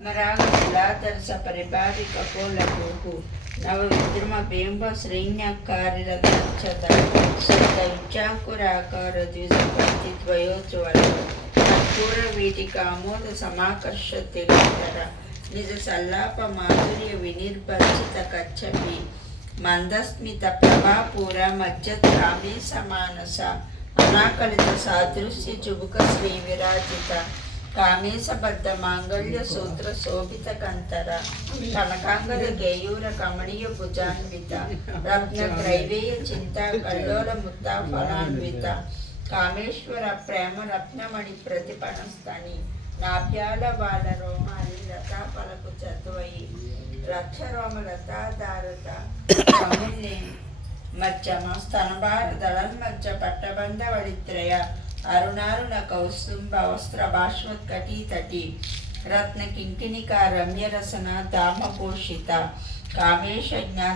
मरागजलाधर सपरिभारि कपोलगोः नवविद्रुमबिम्ब श्रीन्यक्कारिरदच्छद सौतयुच्चाङ्कुराकार द्विजपतिद्वयोज्ज्वलः कर्पूरवीटिकामोद समाकर्षते गोचर निज सल्लाप माधुर्य विनिर्भर्जित कच्छपि मंदस्मित प्रभापूरा मज्जत कामे समानस अनाकलित सादृश्य जुबुक श्री विराजित कामेशबद्ध मांगल्य सूत्र शोभित कंतर कनकांगद गेयूर कमणीय भुजान्वित रत्न त्रैवेय चिंता कल्लोल मुद्दा फलान्वित कामेश्वर प्रेम रत्नमणि प्रतिपणस्तनि नाभ्याल बाल रोमाली लता पलकु चतुवयि रक्ष रोम लता दारता समुन्ने मज्जम स्तनभार दलन्मज्ज पट्टबंध वलित्रय अरुणारुण कौस्तुंभ वस्त्र बाष्मत्कटी तटी रत्न किंकिणिका रम्य रसना दाम पोषिता कामेश ज्ञान